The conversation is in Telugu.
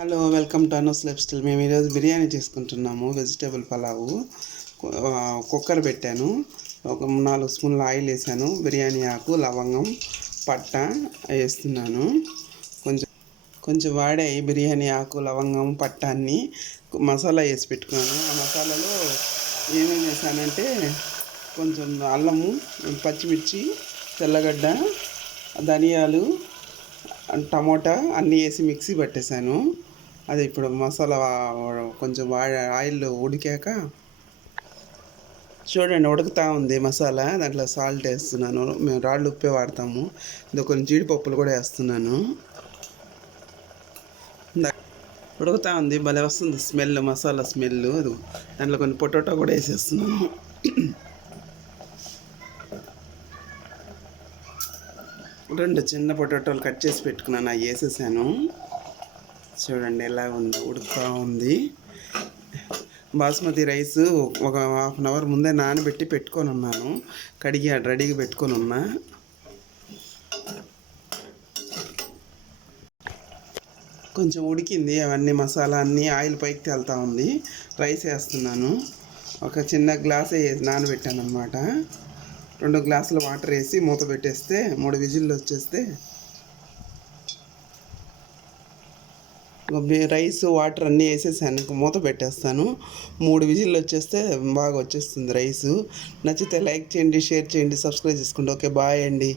Hello, welcome to Anu's life style. మేము ఈరోజు బిర్యానీ చేసుకుంటున్నాము. వెజిటేబుల్ పలావు. కుక్కర్ పెట్టాను. ఒక 4 స్పూన్ల ఆయిల్ వేసాను. బిర్యానీ ఆకు, లవంగం, పట్ట వేస్తున్నాను. కొంచెం కొంచెం వాడాయి. బిర్యానీ ఆకు, లవంగం, పట్ట అన్నీ మసాలా వేసి పెట్టుకున్నాను. ఆ మసాలాలో ఏమేమి వేసానంటే కొంచెం అల్లము, పచ్చిమిర్చి, తెల్లగడ్డ, ధనియాలు, టమోటా అన్నీ వేసి మిక్సీ పట్టేశాను. అది ఇప్పుడు మసాలా కొంచెం ఆయిల్లో ఉడికాక చూడండి, ఉడుకుతూ ఉంది మసాలా. దాంట్లో సాల్ట్ వేస్తున్నాను. మేము రాళ్ళు ఉప్పే వాడతాము. ఇందులో కొన్ని జీడిపప్పులు కూడా వేస్తున్నాను. ఉడుకుతూ ఉంది, భలే వస్తుంది స్మెల్, మసాలా స్మెల్. దాంట్లో కొన్ని పొటాటో కూడా వేసేస్తున్నాను. 2 చిన్న పొటాటోలు కట్ చేసి పెట్టుకున్నాను, అవి వేసేసాను. చూడండి ఎలా ఉందో, ఉడుకుతూ ఉంది. బాస్మతి రైస్ ఒక హాఫ్ అన్ అవర్ ముందే నానబెట్టి పెట్టుకొని ఉన్నాను. కడిగి రెడీగా పెట్టుకొని ఉన్నా. కొంచెం ఉడికింది, అవన్నీ మసాలా అన్నీ ఆయిల్ పైకి తేలుతూ ఉంది. రైస్ వేస్తున్నాను. ఒక చిన్న గ్లాస్ నానబెట్టాను అనమాట. 2 గ్లాసుల వాటర్ వేసి మూత పెట్టేస్తే 3 విజిల్లు వచ్చేస్తే రైస్, వాటర్ అన్నీ వేసేసాను. మూత పెట్టేస్తాను. 3 విజిల్లు వచ్చేస్తే బాగా వచ్చేస్తుంది రైసు. నచ్చితే లైక్ చేయండి, షేర్ చేయండి, సబ్స్క్రైబ్ చేసుకోండి. ఓకే, బాయ్ అండి.